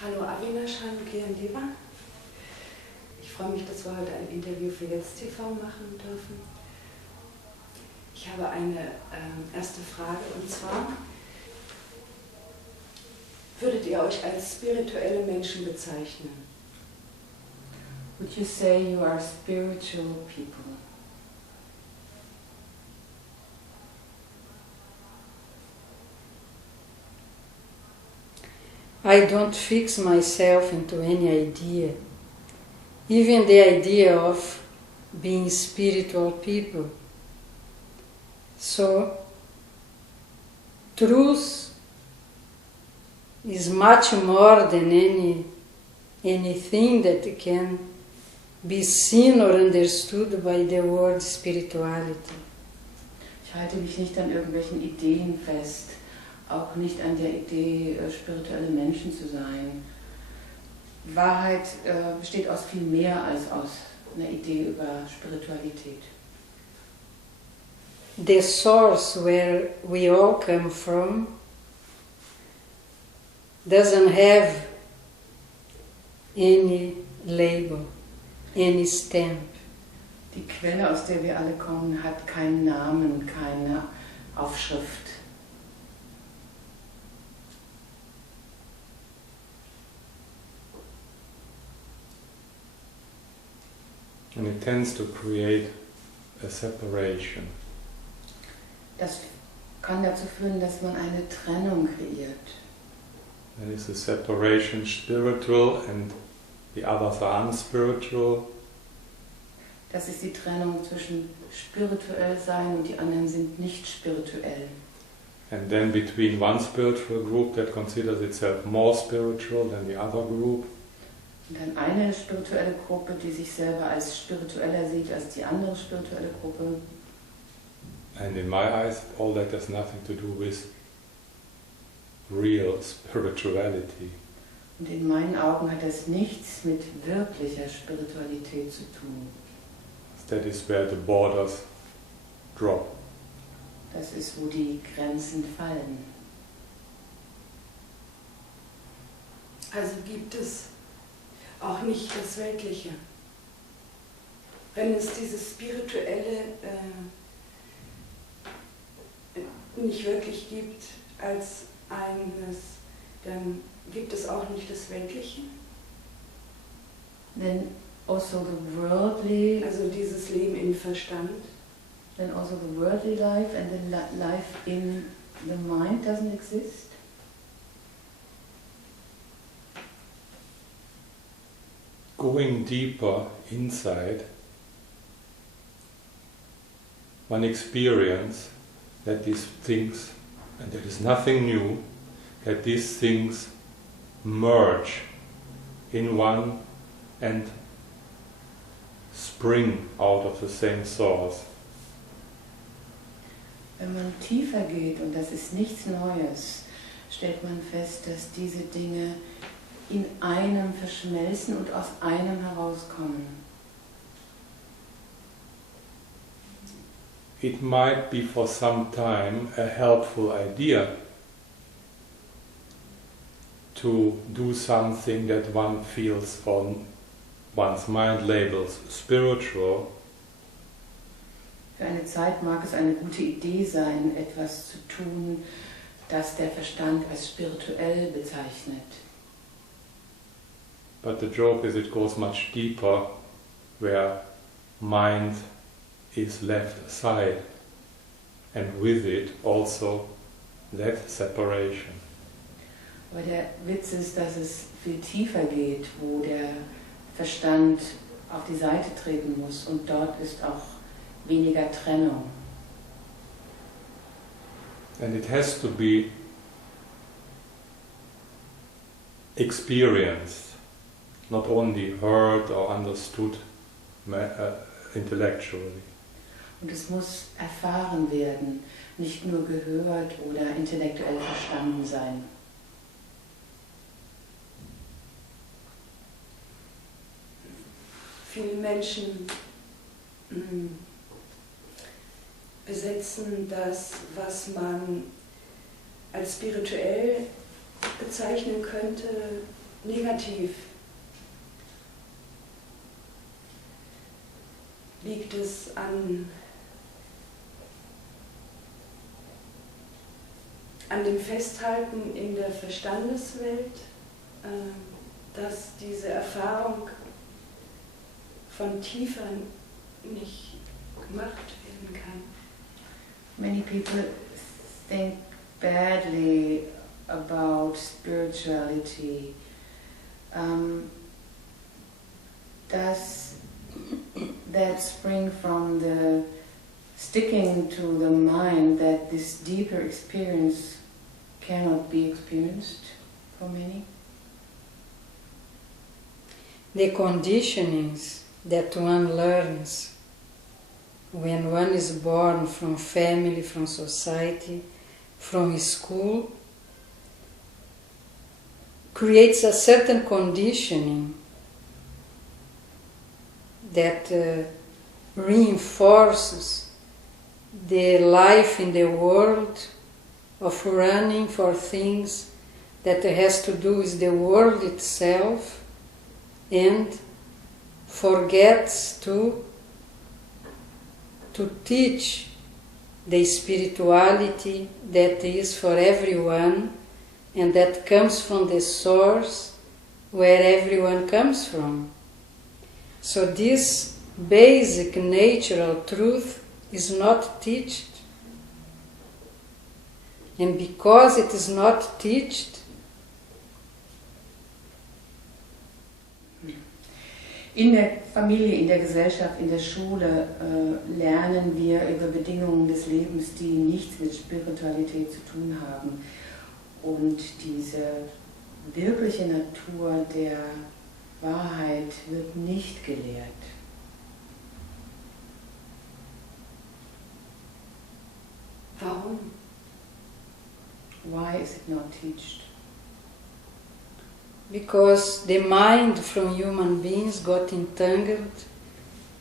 Hallo Avinash und Gyandeva. Ich freue mich, dass wir heute ein Interview für Jetzt-TV machen dürfen. Ich habe eine erste Frage und zwar, würdet ihr euch als spirituelle Menschen bezeichnen? Would you say you are spiritual people? I don't fix myself into any idea, even the idea of being spiritual people. So, truth is much more than anything that can be seen or understood by the word spirituality. Ich halte mich nicht an irgendwelchen Ideen fest, auch nicht an der Idee, spirituelle Menschen zu sein. Wahrheit besteht aus viel mehr als aus einer Idee über Spiritualität. The source where we all come from doesn't have any label, any stamp. Die Quelle, aus der wir alle kommen, hat keinen Namen, keine Aufschrift. And it tends to create a separation. Das kann dazu führen, dass man eine Trennung kreiert. There is a separation spiritual and the others are unspiritual. Das ist die Trennung zwischen spirituell sein und die anderen sind nicht spirituell. And then between one spiritual group that considers itself more spiritual than the other group. Und dann eine spirituelle Gruppe, die sich selber als spiritueller sieht als die andere spirituelle Gruppe. And in my eyes, all that has nothing to do with real spirituality. Und in meinen Augen hat das nichts mit wirklicher Spiritualität zu tun. That is where the borders drop. Das ist, wo die Grenzen fallen. Also gibt es auch nicht das Weltliche. Wenn es dieses Spirituelle nicht wirklich gibt als eines, dann gibt es auch nicht das Weltliche. Then also the worldly, Also dieses Leben im Verstand. then also the worldly life and the life in the mind doesn't exist. Going deeper inside, one experience that these things, and there is nothing new, that these things merge in one and spring out of the same source. Wenn man tiefer geht, und das ist nichts Neues, stellt man fest, dass diese Dinge in einem verschmelzen und aus einem herauskommen. It might be for some time a helpful idea to do something that one feels or one's mind labels spiritual. Für eine Zeit mag es eine gute Idee sein, etwas zu tun, das der Verstand als spirituell bezeichnet. But the joke is it goes much deeper, where mind is left aside, and with it also that separation. Aber der Witz ist, dass es viel tiefer geht, wo der Verstand auf die Seite treten muss und dort ist auch weniger Trennung. And it has to be experienced, not only heard or understood intellectually. Und es muss erfahren werden, nicht nur gehört oder intellektuell verstanden sein. Viele Menschen besetzen das, was man als spirituell bezeichnen könnte, negativ? Liegt es an dem Festhalten in der Verstandeswelt, dass diese Erfahrung von tiefer nicht gemacht werden kann? Many people think badly about spirituality. Does that spring from the sticking to the mind that this deeper experience cannot be experienced for many? The conditionings that one learns when one is born from family, from society, from school, creates a certain conditioning that reinforces the life in the world of running for things that has to do with the world itself, and forgets to teach the spirituality that is for everyone and that comes from the source where everyone comes from. So this basic natural truth is not taught. And because it is not taught, in der Familie, in der Gesellschaft, in der Schule lernen wir über Bedingungen des Lebens, die nichts mit Spiritualität zu tun haben. Und diese wirkliche Natur der Wahrheit wird nicht gelehrt. Warum? Why is it not taught? Because the mind from human beings got entangled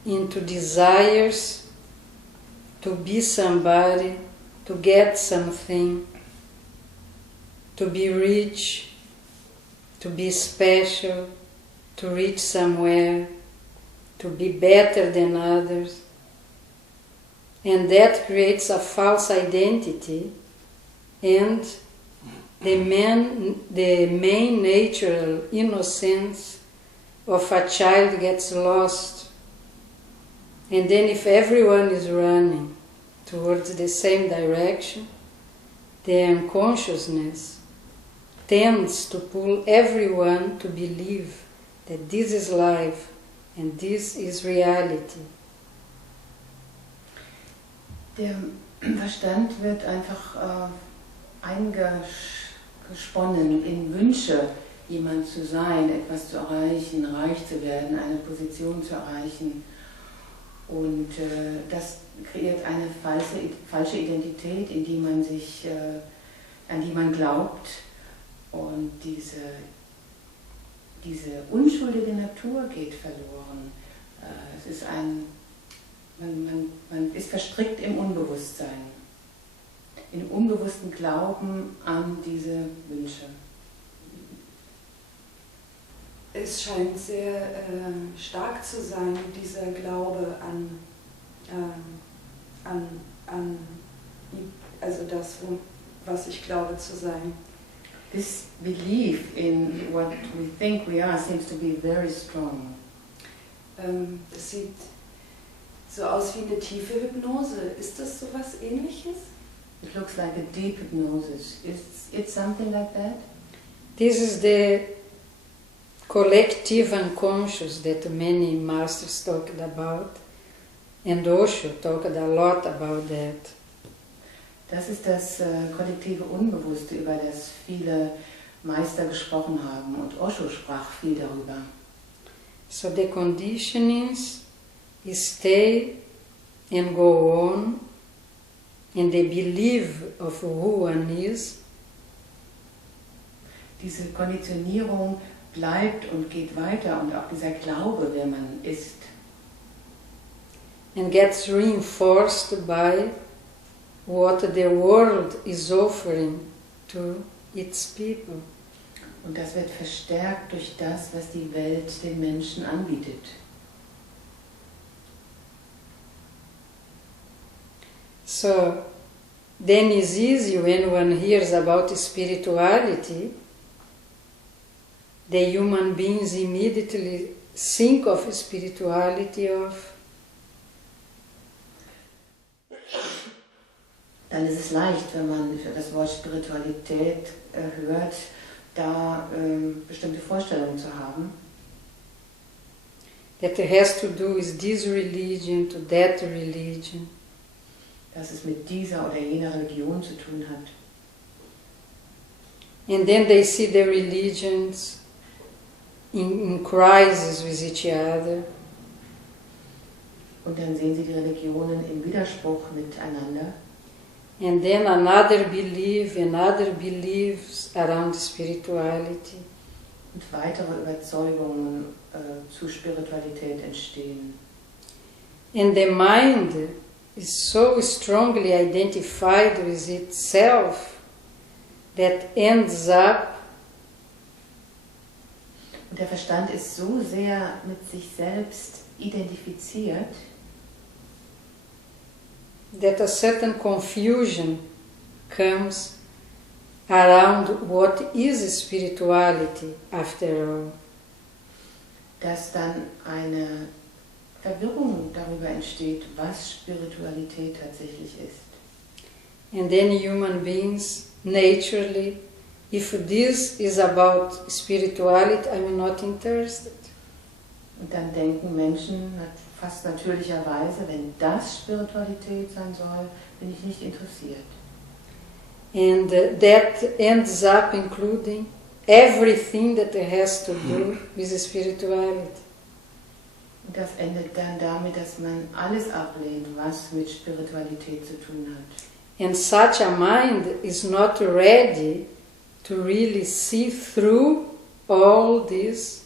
into desires to be somebody, to get something, to be rich, to be special, to reach somewhere, to be better than others. And that creates a false identity, and the main natural innocence of a child gets lost. And then if everyone is running towards the same direction, the unconsciousness tends to pull everyone to believe that this is life and this is reality. Der Verstand wird einfach eingesponnen in Wünsche, jemand zu sein, etwas zu erreichen, reich zu werden, eine Position zu erreichen. Und das kreiert eine falsche Identität, in die man sich, an die man glaubt. Und diese unschuldige Natur geht verloren. Es ist man ist verstrickt im Unbewusstsein, im unbewussten Glauben an diese Wünsche. Es scheint sehr stark zu sein, dieser Glaube also das, was ich glaube zu sein. This belief in what we think we are seems to be very strong. Das sieht so aus wie eine tiefe Hypnose. Ist das so was Ähnliches? It looks like a deep hypnosis. Is it something like that? This is the collective unconscious that many masters talked about, and Osho talked a lot about that. Das ist das kollektive Unbewusste, über das viele Meister gesprochen haben, und Osho sprach viel darüber. So the conditionings stay and go on, and the belief of who one is. Diese Konditionierung bleibt und geht weiter, und auch dieser Glaube, wer man ist. And gets reinforced by what the world is offering to its people. Und das wird verstärkt durch das, was die Welt den Menschen anbietet. So, then it's easy when one hears about spirituality, the human beings immediately think of spirituality of. Dann ist es leicht, wenn man das Wort Spiritualität hört, da bestimmte Vorstellungen zu haben. That it has to do with this religion, to that religion. Dass es mit dieser oder jener Religion zu tun hat. And then they see the religions in crisis with each other. Und dann sehen sie die Religionen im Widerspruch miteinander. And then another beliefs around spirituality. Und weitere Überzeugungen zu Spiritualität entstehen. And the mind is so strongly identified with itself that ends up und der Verstand ist so sehr mit sich selbst identifiziert, that a certain confusion comes around what is spirituality after all. Dass dann eine Verwirrung darüber entsteht, was Spiritualität tatsächlich ist. And then human beings, naturally, if this is about spirituality, I'm not interested. Und dann denken Menschen fast natürlicherweise, wenn das Spiritualität sein soll, bin ich nicht interessiert. And that ends up including everything that has to do with spirituality. Und das endet dann damit, dass man alles ablehnt, was mit Spiritualität zu tun hat. And such a mind is not ready to really see through all these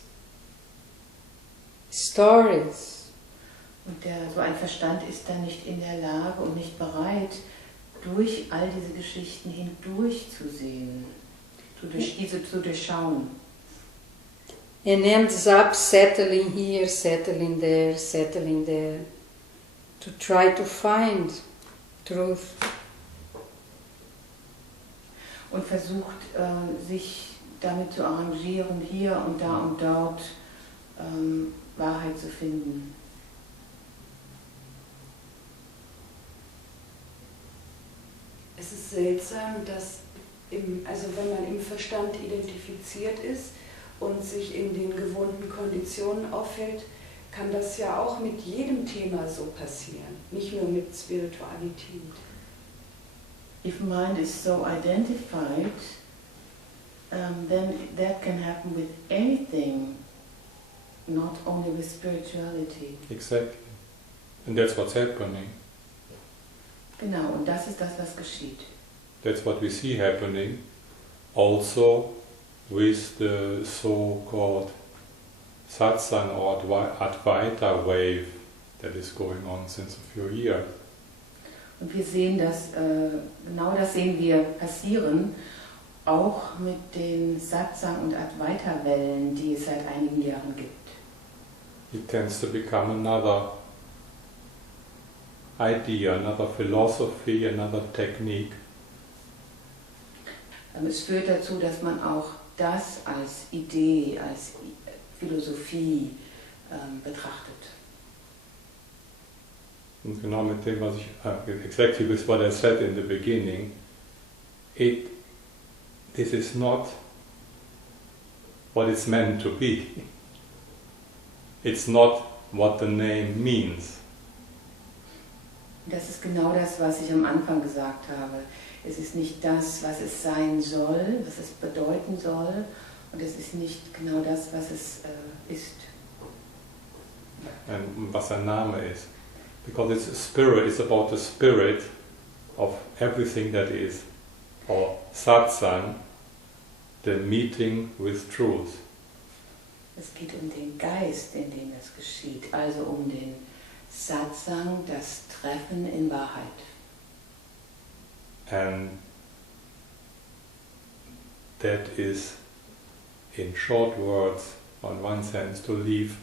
stories. Und so ein Verstand ist dann nicht in der Lage und nicht bereit, durch all diese Geschichten hindurchzusehen, diese zu durchschauen. And ends up settling here, settling there, to try to find truth. Und versucht, sich damit zu arrangieren, hier und da und dort Wahrheit zu finden. Es ist seltsam, dass wenn man im Verstand identifiziert ist und sich in den gewohnten Konditionen aufhält, kann das ja auch mit jedem Thema so passieren, nicht nur mit Spiritualität. If mind is so identified, then that can happen with anything, not only with spirituality. Exactly. And that's what's happening. Genau, und das ist das, was geschieht. That's what we see happening also with the so-called Satsang or Advaita wave that is going on since a few years. Und wir sehen das, genau das sehen wir passieren, auch mit den Satsang- und Advaita-Wellen, die es seit einigen Jahren gibt. It tends to become another idea, another philosophy, another technique. Es führt dazu, dass man auch das als Idee, als Philosophie betrachtet. Und genau mit dem, was ich, exactly with what I said in the beginning, this is not what it's meant to be. It's not what the name means. Das ist genau das, was ich am Anfang gesagt habe. Es ist nicht das, was es sein soll, was es bedeuten soll, und es ist nicht genau das, was es ist. Und was ein Name ist. Because it's a spirit, it's about the spirit of everything that is. Or Satsang, the meeting with truth. Es geht um den Geist, in dem es geschieht, also um den Satsang, das Treffen in Wahrheit. And that is in short words, on one sense, to leave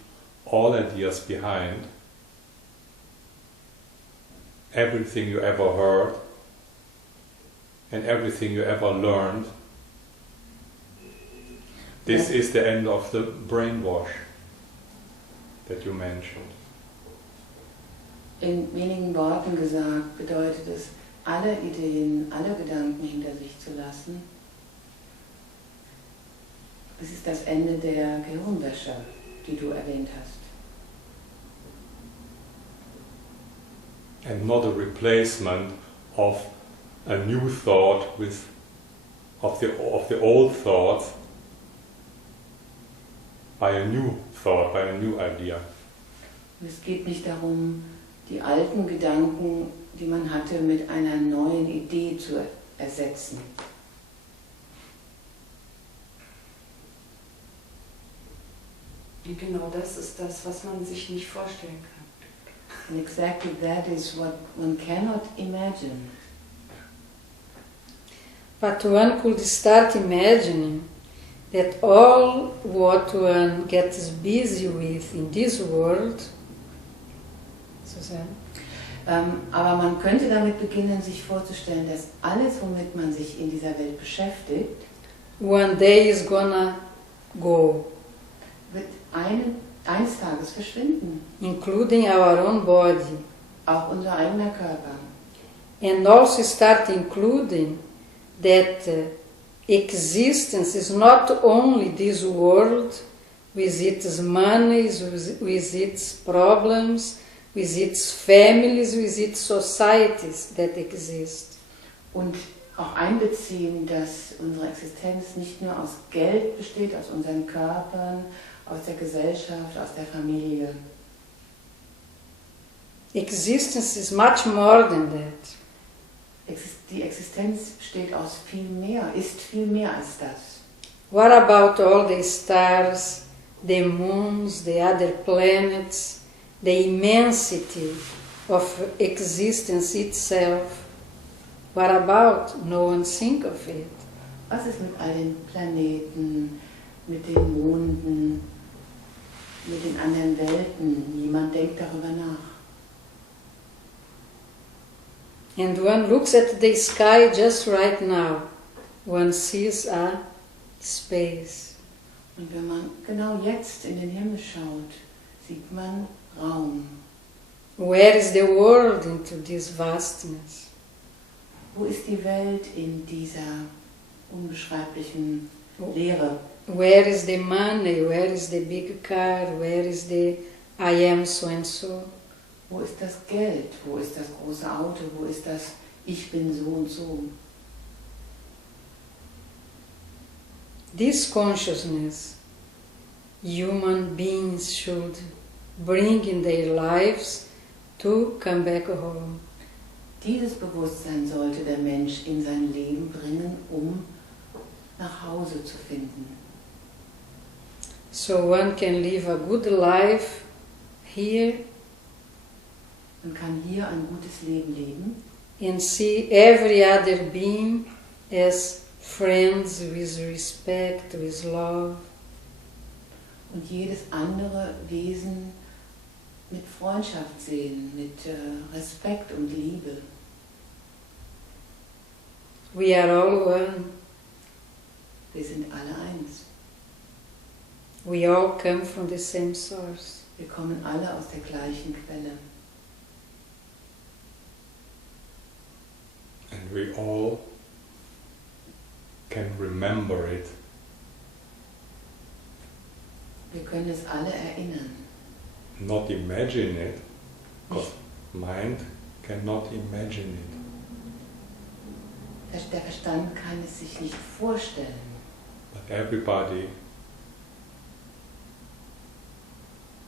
all ideas behind, everything you ever heard and everything you ever learned. This is the end of the brainwash that you mentioned. In wenigen Worten gesagt bedeutet es, alle Ideen, alle Gedanken hinter sich zu lassen. Es ist das Ende der Gehirnwäsche, die du erwähnt hast. And not a replacement of a new thought of the old thoughts by a new thought, by a new idea. Und es geht nicht darum, die alten Gedanken, die man hatte, mit einer neuen Idee zu ersetzen. Und genau das ist das, was man sich nicht vorstellen kann. And exactly that is what one cannot imagine. But one could start imagining that all what one gets busy with in this world, Susanne? Aber man könnte damit beginnen, sich vorzustellen, dass alles, womit man sich in dieser Welt beschäftigt, one day is gonna go, wird eines Tages verschwinden. including our own body, Auch unser eigener Körper. and also start including that existence is not only this world with its money, with its problems, with its families, with its societies that exist. Und auch einbeziehen, dass unsere Existenz nicht nur aus Geld besteht, aus unseren Körpern, aus der Gesellschaft, aus der Familie. Existence is much more than that. Die Existenz besteht aus viel mehr, ist viel mehr als das. What about all the stars, the moons, the other planets, the immensity of existence itself? What about? No one think of it. Was ist mit all den Planeten, mit den Monden, mit den anderen Welten? Niemand denkt darüber nach. And one looks at the sky just right now. One sees a space. Und wenn man genau jetzt in den Himmel schaut, sieht man Raum. Where is the world into this vastness? Wo ist die Welt in dieser unbeschreiblichen Leere? Where is the money? Where is the big car? Where is the I am so and so? Wo ist das Geld? Wo ist das große Auto? Wo ist das Ich bin so und so? This consciousness human beings should bring in their lives to come back home. Dieses Bewusstsein sollte der Mensch in sein Leben bringen, um nach Hause zu finden. So one can live a good life here Man kann hier ein gutes Leben leben and see every other being as friends with respect, with love. und jedes andere Wesen mit Freundschaft sehen, mit Respekt und Liebe. We are all one. Wir sind alle eins. We all come from the same source. Wir kommen alle aus der gleichen Quelle. And we all can remember it. Wir können es alle erinnern. Not imagine it, because mind cannot imagine it. Der Verstand kann es sich nicht vorstellen. But everybody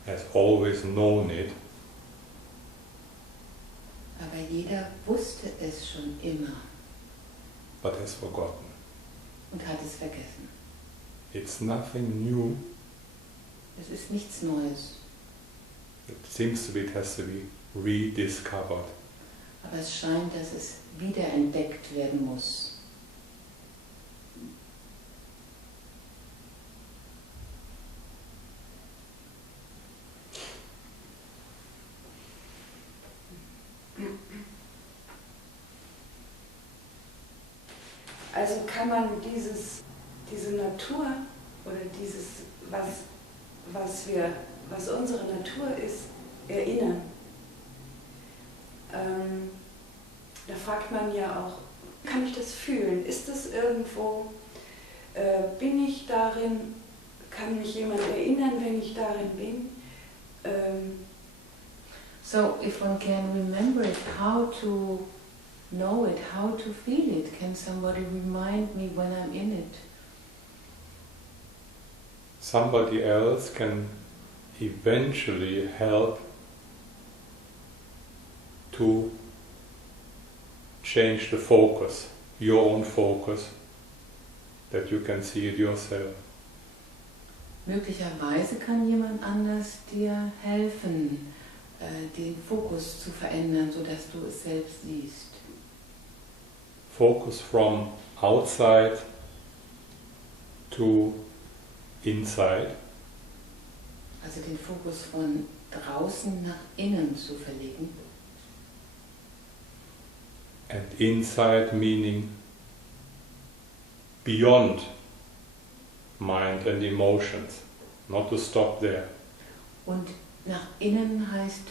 has always known it. Aber jeder wusste es schon immer But has forgotten. und hat es vergessen. It's nothing new. Es ist nichts Neues. It seems to be, it has to be rediscovered. Aber es scheint, dass es wiederentdeckt werden muss. Also kann man diese Natur oder dieses, was unsere Natur ist, erinnern. Da fragt man ja auch, kann ich das fühlen? Ist das irgendwo, bin ich darin, kann mich jemand erinnern, wenn ich darin bin? So if one can remember it, how to know it, how to feel it, can somebody remind me when I'm in it? Somebody else can eventually help to change the focus, your own focus, that you can see it yourself. Möglicherweise kann jemand anders dir helfen, den Fokus zu verändern, sodass du es selbst siehst. Focus from outside to inside. Also den Fokus von draußen nach innen zu verlegen. And inside meaning beyond mind and emotions, not to stop there. Und nach innen heißt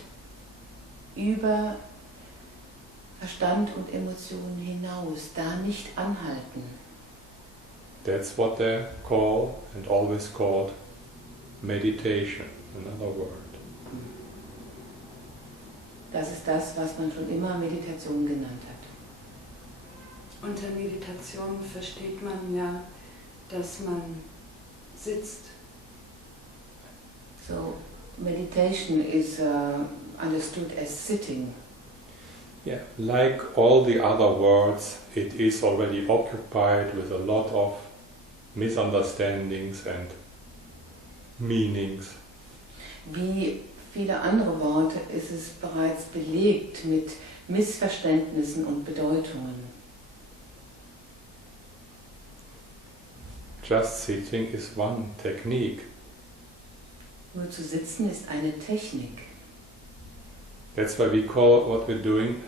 über Verstand und Emotionen hinaus, da nicht anhalten. That's what they call and always called meditation, another word. Das ist das, was man schon immer Meditation genannt hat. Unter Meditation versteht man ja, dass man sitzt. So, meditation is understood as sitting. Yeah, like all the other words, it is already occupied with a lot of misunderstandings and meanings. Wie viele andere Worte ist es bereits belegt mit Missverständnissen und Bedeutungen. Just sitting is one technique. Nur zu sitzen ist eine Technik. That's why we call what we're doing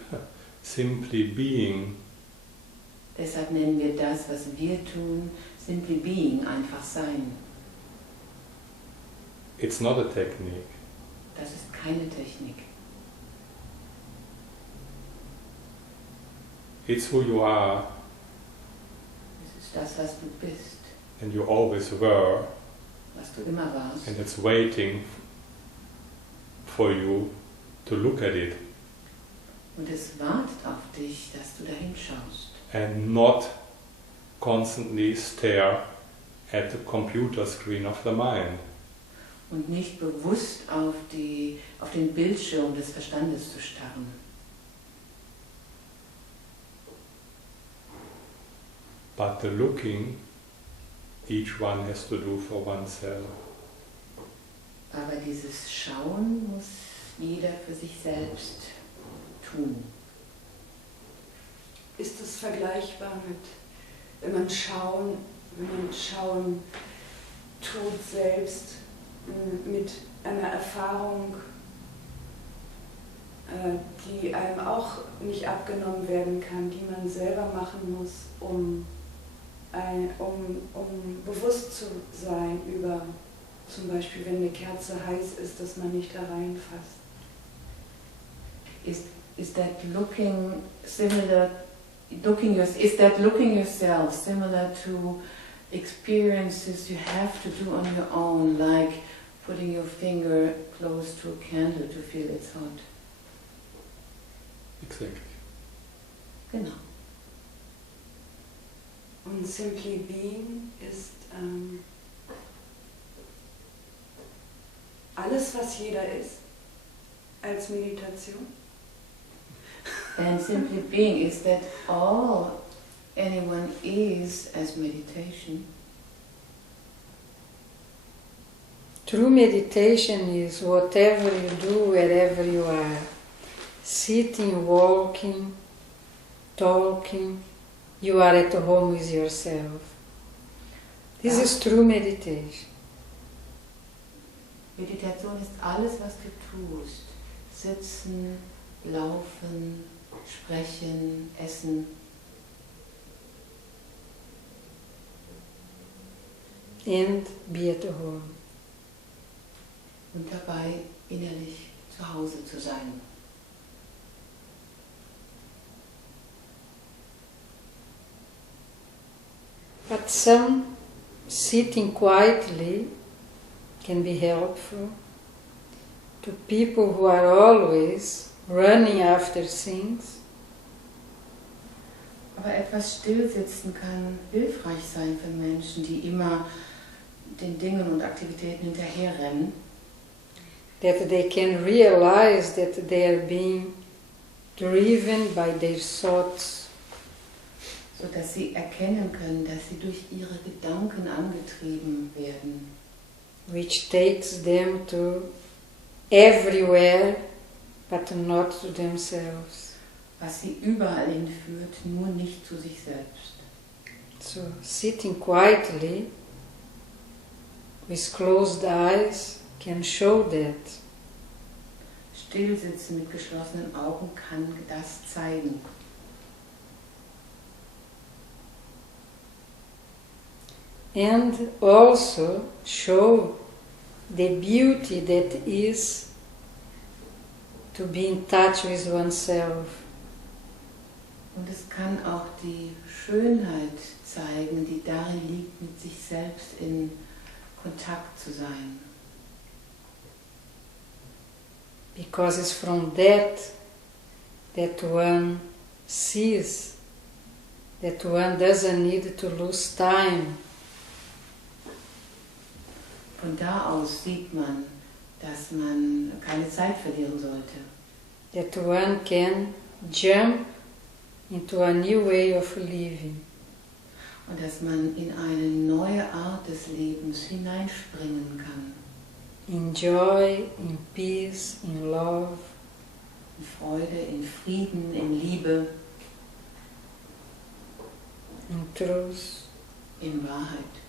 simply being. Deshalb nennen wir das, was wir tun, simply being, einfach sein. It's not a technique. Das ist keine Technik. It's who you are. Es ist das, was du bist. And you always were. Was du immer warst. And it's waiting for you to look at it. Und es wartet auf dich, dass du dahin schaust. And not constantly stare at the computer screen of the mind. Und nicht bewusst auf den Bildschirm des Verstandes zu starren. But the looking, each one has to do for oneself. Aber dieses Schauen muss jeder für sich selbst tun. Ist es vergleichbar mit, wenn man schauen tut selbst mit einer Erfahrung, die einem auch nicht abgenommen werden kann, die man selber machen muss, um bewusst zu sein über, zum Beispiel wenn eine Kerze heiß ist, dass man nicht da reinfasst. Is that looking yourself similar to experiences you have to do on your own, like putting your finger close to a candle to feel it's hot? Exactly. Genau. Und simply being ist alles, was jeder ist, als Meditation. And simply being is that all anyone is as meditation. True meditation is whatever you do wherever you are. Sitting, walking, talking, you are at home with yourself. This is true meditation. Meditation ist alles, was du tust. Sitzen, laufen, sprechen, essen. and be at home. Und dabei innerlich zu Hause zu sein. But some sitting quietly can be helpful to people who are always running after things. Aber etwas Stillsitzen kann hilfreich sein für Menschen, die immer den Dingen und Aktivitäten hinterherrennen. That they can realize that they are being driven by their thoughts. So dass sie erkennen können, dass sie durch ihre Gedanken angetrieben werden. Which takes them to everywhere, but not to themselves. Was sie überall hinführt, nur nicht zu sich selbst. So, sitting quietly, with closed eyes, can show that. Stillsitzen mit geschlossenen Augen kann das zeigen. And also show the beauty that is to be in touch with oneself. Und es kann auch die Schönheit zeigen, die darin liegt, mit sich selbst in Kontakt zu sein. Because it's from that one sees that one doesn't need to lose time. Von da aus sieht man, dass man keine Zeit verlieren sollte. That one can jump into a new way of living. Und dass man in eine neue Art des Lebens hineinspringen kann. In joy, in peace, in love. In Freude, in Frieden, in Liebe. In truth. In Wahrheit.